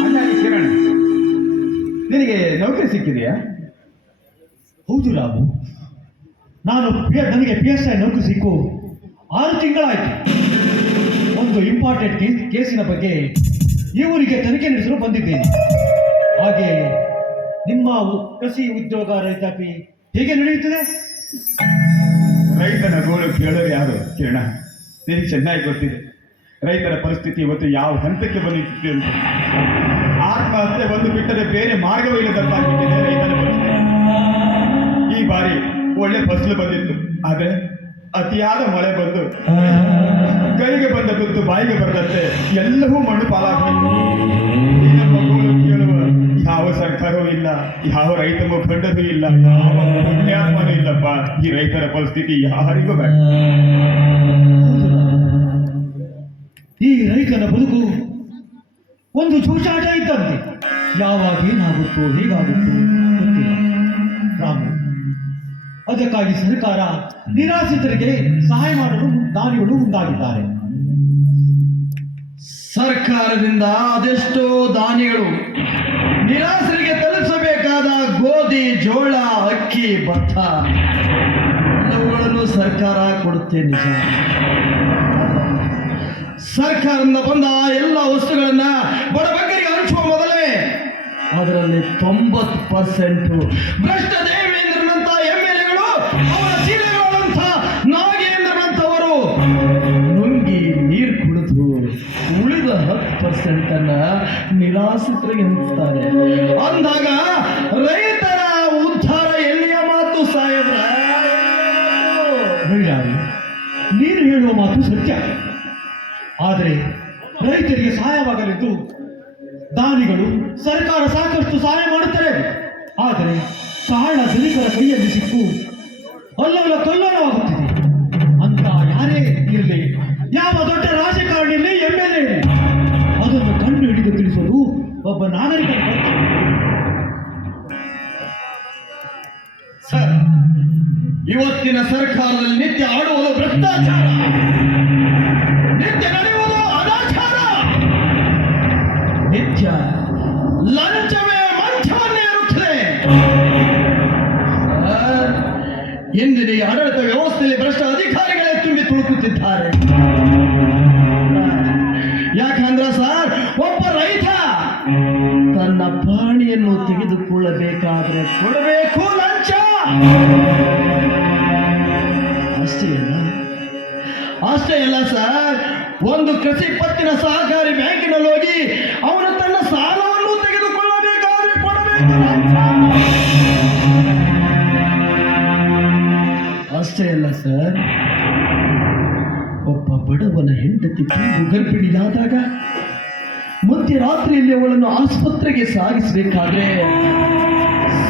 ಹಾಗಾಗಿ ಕಿರಣ್, ನಿನಗೆ ನೌಕರಿ ಸಿಕ್ಕಿದೆಯಾ? ಹೌದು ರಾಮು, ನನಗೆ PSI ನೌಕರಿ ಸಿಕ್ಕು 6 ತಿಂಗಳಾಯಿತು. ಒಂದು ಇಂಪಾರ್ಟೆಂಟ್ ಕೇಸಿನ ಬಗ್ಗೆ ಈ ಊರಿಗೆ ತನಿಖೆ ನಡೆಸಲು ಬಂದಿದ್ದೇನೆ. ಹಾಗೆ ನಿಮ್ಮ ಕೃಷಿ ಉದ್ಯೋಗ ರೈತಾಪಿ ಹೇಗೆ ನಡೆಯುತ್ತದೆ? ರೈತನ ಗೋಳು ಕೇಳೋರು ಯಾರು ಕಿರಣ? ನಿನಗೆ ಚೆನ್ನಾಗಿ ಗೊತ್ತಿದೆ ರೈತರ ಪರಿಸ್ಥಿತಿ ಇವತ್ತು ಯಾವ ಹಂತಕ್ಕೆ ಬಂದಿದೆ ಅಂತ. ಆತ್ಮಹತ್ಯೆ ಒಂದು ಬಿಟ್ಟರೆ ಬೇರೆ ಮಾರ್ಗವಿಲ್ಲದಂತಾಗಿಬಿಟ್ಟಿದೆ ರೈತನ ಪರಿಸ್ಥಿತಿ. ಈ ಬಾರಿ ಒಳ್ಳೆ ಫಸಲು ಬಂದಿತ್ತು, ಆದರೆ ಅತಿಯಾದ ಮಳೆ ಬಂದು ಕೈಗೆ ಬಂದ ತುತ್ತು ಬಾಯಿಗೆ ಬರದಂತೆ ಎಲ್ಲವೂ ಮಣ್ಣು ಪಾಲಾಗಬೇಕು. ಈ ನಮ್ಮ ಗೋಳು ಕೇಳುವ ಯಾವ ಸರ್ಕಾರವೂ ಇಲ್ಲ, ಯಾವ ರೈತ ಮುಖಂಡರೂ ಇಲ್ಲ, ಯಾವ ಪುಣ್ಯಾತ್ಮನೂ ಇಲ್ಲಪ್ಪ. ಈ ರೈತರ ಪರಿಸ್ಥಿತಿ ಯಾರಿಗೂ ಬೇಡ. ಈ ರೈತನ ಬದುಕು ಒಂದು ಜೂಜಾಟ ಇದ್ದಂತೆ. ಯಾವಾಗ ಏನಾಗುತ್ತೋ ಹೇಗಾಗುತ್ತೋ ಗೊತ್ತಿಲ್ಲ ರಾಮು. ಅದಕ್ಕಾಗಿ ಸರ್ಕಾರ ನಿರಾಶ್ರಿತರಿಗೆ ಸಹಾಯ ಮಾಡಲು ದಾನಿಗಳು ಮುಂದಾಗಿದ್ದಾರೆ. ಸರ್ಕಾರದಿಂದ ಅದೆಷ್ಟೋ ದಾನಿಗಳು ನಿರಾಶ್ರಿಗೆ ತಲುಪಿಸಬೇಕಾದ ಗೋಧಿ, ಜೋಳ, ಅಕ್ಕಿ, ಭತ್ತ ಎಲ್ಲವುಗಳನ್ನು ಸರ್ಕಾರ ಕೊಡುತ್ತೆ ನಿಜ. ಸರ್ಕಾರದಿಂದ ಬಂದ ಎಲ್ಲ ವಸ್ತುಗಳನ್ನ ಬಡಬಗ್ಗರಿಗೆ ಹಂಚುವ ಮೊದಲೇ ಅದರಲ್ಲಿ 90% ಭ್ರಷ್ಟ ದೇವೇಂದ್ರನಂತ MLAಗಳು, ಅವರ ಚೀಲಗಳಂತ ನಾಗೇಂದ್ರನಂತವರು ನುಂಗಿ ನೀರು ಕುಡಿದು ಉಳಿದ 10% ನಿರಾಶ್ರಿತರಿಗೆ ಹಂಚ್ತಾರೆ. ಅಂದಾಗ ರೈತರ ಉದ್ಧಾರ ಎಲ್ಲಿಯ ಮಾತು ಸಾಹೇಬ್ರ? ನೀನು ಹೇಳುವ ಮಾತು ಸತ್ಯ. ಆದರೆ ರೈತರಿಗೆ ಸಹಾಯವಾಗಲಿದ್ದು ದಾನಿಗಳು, ಸರ್ಕಾರ ಸಾಕಷ್ಟು ಸಹಾಯ ಮಾಡುತ್ತಾರೆ. ಆದರೆ ಕಾರಣ ಧನಿಕರ ಕೈಯಲ್ಲಿ ಸಿಕ್ಕು ಅಲ್ಲೋಲ ಕಲ್ಲೋಲವಾಗುತ್ತಿದೆ ಅಂತ ಯಾರೇ ಇರಲಿ, ಯಾವ ದೊಡ್ಡ ರಾಜಕಾರಣಿ ಇರಲಿ, MLA ಇರಲಿ, ಅದನ್ನು ಕಂಡು ಹಿಡಿದು ತಿಳಿಸಲು ಒಬ್ಬ ನಾಗರಿಕ. ಸರ್, ಇವತ್ತಿನ ಸರ್ಕಾರದಲ್ಲಿ ನಿತ್ಯ ಆಡುವುದು ಭ್ರಷ್ಟಾಚಾರ, ನಿತ್ಯ ನಡೆಯುವುದು ಅನಾಚಾರ, ನಿತ್ಯ ಲಂಚವೇ ಮಂಚವನ್ನೇ ಇರುತ್ತದೆ. ಇಂದಿನ ಈ ಆಡಳಿತ ವ್ಯವಸ್ಥೆಯಲ್ಲಿ ಭ್ರಷ್ಟ ಅಧಿಕಾರಿಗಳೇ ತುಂಬಿ ತುಳುಕುತ್ತಿದ್ದಾರೆ. ಯಾಕಂದ್ರೆ ಸರ್, ಒಬ್ಬ ರೈತ ತನ್ನ ಪ್ರಾಣಿಯನ್ನು ತೆಗೆದುಕೊಳ್ಳಬೇಕಾದ್ರೆ ಕೊಡಬೇಕು ಲಂಚ. ಅಷ್ಟೇ ಅಲ್ಲ ಸರ್, ಒಂದು ಕೃಷಿ ಪತ್ತಿನ ಸಹಕಾರಿ ಬ್ಯಾಂಕಿನಲ್ಲಿ ಹೋಗಿ ಅವನು ತನ್ನ ಸಾಲವನ್ನು ತೆಗೆದುಕೊಳ್ಳಬೇಕಾದ್ರೆ ಕೊಡಬೇಕು ಲಂಚ. ಅಷ್ಟೇ ಅಲ್ಲ ಸರ್, ಒಬ್ಬ ಬಡವನ ಹೆಂಡತಿ ಗರ್ಭಿಣಿಯಾದಾಗ ಮಧ್ಯರಾತ್ರಿಯಲ್ಲಿ ಅವಳನ್ನು ಆಸ್ಪತ್ರೆಗೆ ಸಾಗಿಸಬೇಕಾದ್ರೆ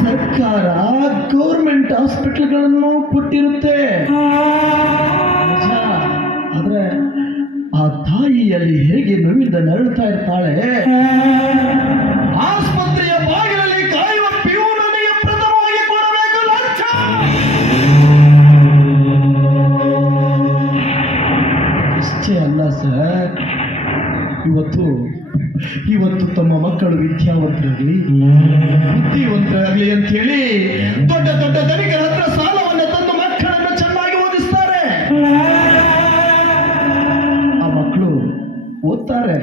ಸರ್ಕಾರ ಗೌರ್ಮೆಂಟ್ ಹಾಸ್ಪಿಟಲ್ಗಳನ್ನು ಕೊಟ್ಟಿರುತ್ತೆ. ಆದ್ರೆ ಆ ತಾಯಿಯಲ್ಲಿ ಹೇಗೆ ನೋವಿಂದ ನರಳುತ್ತಾ ಇರ್ತಾಳೆ. ಆಸ್ಪತ್ರೆಯ ಬಾಗಿಲಲ್ಲಿ ಕಾಯುವ ಪ್ಯೂನನಿಗೆ ಪ್ರಥಮವಾಗಿ ಕೊಡಬೇಕು ಲಂಚ. ಇಷ್ಟೇ ಅಲ್ಲ ಸರ್, ಇವತ್ತು ತಮ್ಮ ಮಕ್ಕಳು ವಿದ್ಯಾವಂತರಾಗಲಿ ಬುದ್ಧಿವಂತರಾಗಲಿ ಅಂತ ಹೇಳಿ ದೊಡ್ಡ ದೊಡ್ಡ ಧನಿಕರ ಹತ್ರ ಸಾಲವನ್ನು ತಂದು ಮಕ್ಕಳನ್ನು ಚೆನ್ನಾಗಿ ಓದಿಸ್ತಾರೆ. ಆ ಮಕ್ಕಳು ಓದ್ತಾರೆ,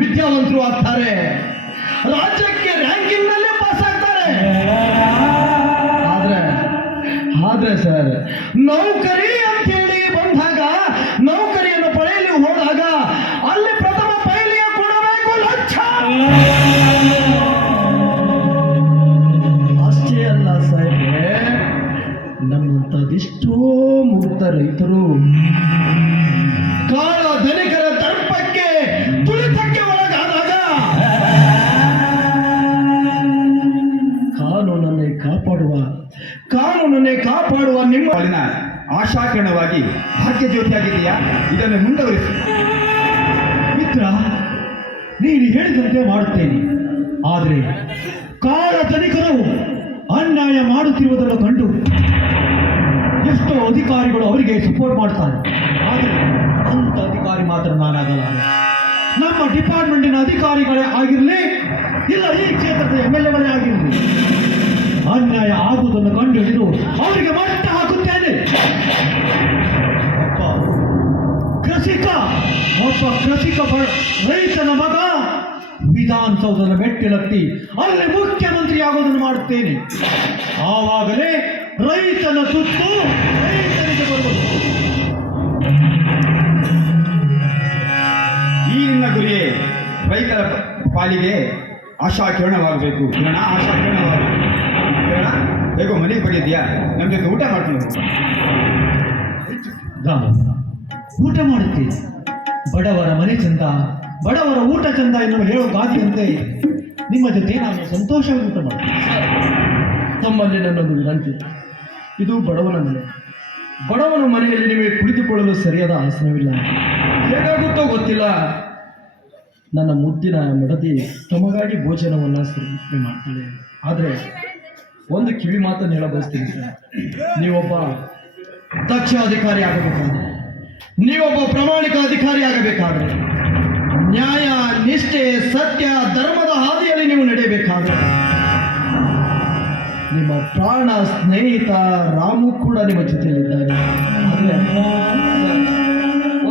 ವಿದ್ಯಾವಂತರು ಆಗ್ತಾರೆ, ರಾಜ್ಯಕ್ಕೆ ರ್ಯಾಂಕಿಂಗ್ನಲ್ಲೇ ಪಾಸ್ ಆಗ್ತಾರೆ. ಆದ್ರೆ ಸರ್, ನೌಕರಿ ಅಂತ ಹೇಳಿ ಬಂದಾಗ, ನೌಕರಿಯನ್ನು ಪಡೆಯಲು ಹೋದಾಗ ಅಲ್ಲಿ ಪ್ರಥಮ ಪೈಲಿಗೆ ಕೊಡಬೇಕು ಲಂಚ. ಅಷ್ಟೇ ಅಲ್ಲ ಸಾಹೇಬ್ರೆ, ನಮ್ಮಂತದಿಷ್ಟೋ ಮುಗ್ಧ ರೈತರು ಕಾಳ ಧನಿಕರ ದರ್ಪಕ್ಕೆ ತುಳಿತಕ್ಕೆ ಒಳಗಾದಾಗ ಕಾನೂನನ್ನೇ ಕಾಪಾಡುವ ನಿಮ್ಮ ಆಶಾಕಿರಣವಾಗಿ ಭಾಗ್ಯ ಜ್ಯೋತಿಯಾಗಿದೆಯಾ? ಇದನ್ನು ಮುಂದುವರಿಸಿ ಮಿತ್ರ. ನೀನು ಹೇಳಿದಂತೆ ಮಾಡುತ್ತೇನೆ. ಆದರೆ ಕಾಳ ಧನಿಕರು ಅನ್ಯಾಯ ಮಾಡುತ್ತಿರುವುದನ್ನು ಕಂಡು ಎಷ್ಟೋ ಅಧಿಕಾರಿಗಳು ಅವರಿಗೆ ಸಪೋರ್ಟ್ ಮಾಡ್ತಾರೆ. ಆದರೆ ಅಂತ ಅಧಿಕಾರಿ ಮಾತ್ರ ನಾನಾಗಲ್ಲ. ನಮ್ಮ ಡಿಪಾರ್ಟ್ಮೆಂಟಿನ ಅಧಿಕಾರಿಗಳೇ ಆಗಿರಲಿ, ಇಲ್ಲ ಈ ಕ್ಷೇತ್ರದ MLA ಆಗಿರಲಿ, ಅನ್ಯಾಯ ಆಗುವುದನ್ನು ಕಂಡುಹಿಡಿದು ಅವರಿಗೆ ಮಟ್ಟ ಹಾಕುತ್ತೇನೆ. ಒಬ್ಬ ಕೃಷಿಕ ರೈತನ ಮಗ ವಿಧಾನಸೌಧದ ಮೆಟ್ಟಿಲತ್ತಿ ಅಲ್ಲಿ ಮುಖ್ಯಮಂತ್ರಿ ಆಗೋದನ್ನು ಮಾಡುತ್ತೇನೆ. ಆವಾಗಲೇ ರೈತನ ಸುತ್ತು ರೈತನಿಗೆ ಬರುವುದು. ಈ ನಿನ್ನ ಗುರಿಯೇ ರೈತರ ಪಾಲಿಗೆ ಆಶಾ ಕಿರಣವಾಗಬೇಕು. ಕಿರಣ ಆಶಾ ಕಿರಣವಾಗಬೇಕು. ಕಿರಣ ಹೇಗೋ ಮನೆಗೆ ಬಂದಿದ್ಯಾ? ನಮ್ಮ ಜೊತೆ ಊಟ ಮಾಡ್ಕೊಂಡು ಊಟ ಮಾಡುತ್ತೇನೆ. ಬಡವರ ಮನೆ ಚಂದ, ಬಡವರ ಊಟ ಚಂದ ಎನ್ನುವ ಹೇಳೋ ಗಾದಿಯಂತೆ ನಿಮ್ಮ ಜೊತೆ ನಾನು ಸಂತೋಷವಾಗಿ ಊಟ ಮಾಡ್ತೇನೆ. ತಮ್ಮಲ್ಲಿ ನನ್ನೊಂದು ವಿನಂತಿ. ಇದು ಬಡವನ ಮನೆ. ಬಡವನ ಮನೆಯಲ್ಲಿ ನಿಮಗೆ ಕುಳಿತುಕೊಳ್ಳಲು ಸರಿಯಾದ ಆಸನವಿಲ್ಲ. ಹೇಗಾಗುತ್ತೋ ಗೊತ್ತಿಲ್ಲ. ನನ್ನ ಮುದ್ದಿನ ಮಡದಿ ತಮಗಾಗಿ ಭೋಜನವನ್ನು ಸಮರ್ಪಣೆ ಮಾಡ್ತಾಳೆ. ಆದರೆ ಒಂದು ಕಿವಿ ಮಾತನ್ನು ಹೇಳ ಬಯಸ್ತೀನಿ ಸರ್. ನೀವೊಬ್ಬ ದಕ್ಷ ಅಧಿಕಾರಿ ಆಗಬೇಕಾದ್ರೆ, ನೀವೊಬ್ಬ ಪ್ರಾಮಾಣಿಕ ಅಧಿಕಾರಿ ಆಗಬೇಕಾದ್ರೆ, ನ್ಯಾಯ ನಿಷ್ಠೆ ಸತ್ಯ ಧರ್ಮದ ಹಾದಿಯಲ್ಲಿ ನೀವು ನಡೆಯಬೇಕಾದ್ರೆ, ನಿಮ್ಮ ಪ್ರಾಣ ಸ್ನೇಹಿತ ರಾಮು ಕೂಡ ನಿಮ್ಮ ಜೊತೆಯಲ್ಲಿದ್ದಾರೆ.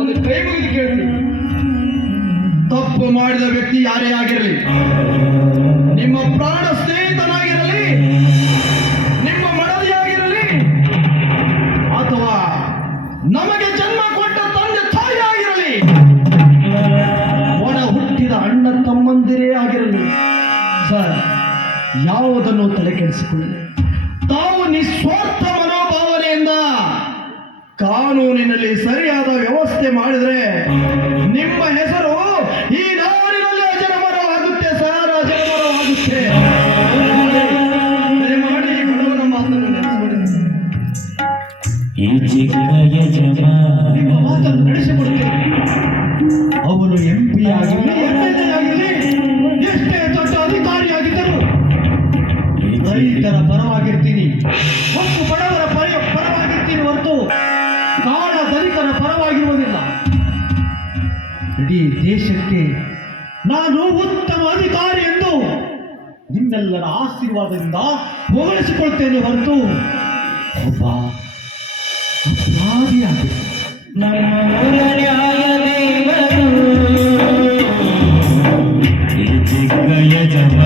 ಒಂದು ಕೈ ಮುಗಿದು ಕೇಳ್ತೀನಿ, ತಪ್ಪು ಮಾಡಿದ ವ್ಯಕ್ತಿ ಯಾರೇ ಆಗಿರಲಿ, ನಿಮ್ಮ ಪ್ರಾಣ ಸ್ನೇಹಿತನಾಗಿರಲಿ, ನಿಮ್ಮ ಮಡದಿಯಾಗಿರಲಿ, ಅಥವಾ ನಮಗೆ ಜನ್ಮ ಕೊಟ್ಟ ತಂದೆ ತಾಯಿ ಆಗಿರಲಿ, ಒಡ ಹುಟ್ಟಿದ ಅಣ್ಣ ತಮ್ಮಂದಿರೇ ಆಗಿರಲಿ ಸರ್, ಯಾವುದನ್ನು ತಲೆ ಕೆಡಿಸಿಕೊಳ್ಳಿ. ತಾವು ನಿಸ್ವಾರ್ಥ ಮನೋಭಾವನೆಯಿಂದ ಕಾನೂನಿನಲ್ಲಿ ಸರಿಯಾದ ವ್ಯವಸ್ಥೆ ಮಾಡಿದರೆ ನಿಮ್ಮ ಹೆಸರು ಈ ನಾಡಿನಲ್ಲಿ ಅಜರಾಮರವಾಗುತ್ತೆ ಸರ್, ಅಜರಾಮರವಾಗುತ್ತೆ. ದಯಮಾಡಿ ಈ ಬಡವನ ಮಾತನ್ನು ನೆನೆಸಿಕೊಳ್ಳಿ. ನಿಮ್ಮ ಮಾತನ್ನು ನಡೆಸಿಕೊಡುತ್ತೇನೆ. ಅವನು MP ಆಗಿರಲಿ, MLA ಆಗಿರಲಿ, ಎಷ್ಟೇ ದೊಡ್ಡ ಅಧಿಕಾರಿಯಾಗಿದ್ದರು ರೈತರ ಪರವಾಗಿರ್ತೀನಿ, ಮತ್ತು ಬಡವರ ಪರವಾಗಿರ್ತೀನಿ ಹೊರತು ಕಾಳ ಧನಿಕರ ಪರವಾಗಿರುವುದಿಲ್ಲ. ಇಡೀ ದೇಶಕ್ಕೆ ನಾನು ಉತ್ತಮ ಅಧಿಕಾರಿ ಎಂದು ನಿಮ್ಮೆಲ್ಲರ ಆಶೀರ್ವಾದದಿಂದ ಹೊಗಳಿಸಿಕೊಳ್ತೇನೆ ಹೊರತು ಒಬ್ಬ ಅಪರಾಧಿಯಾಗಿ ಜಮ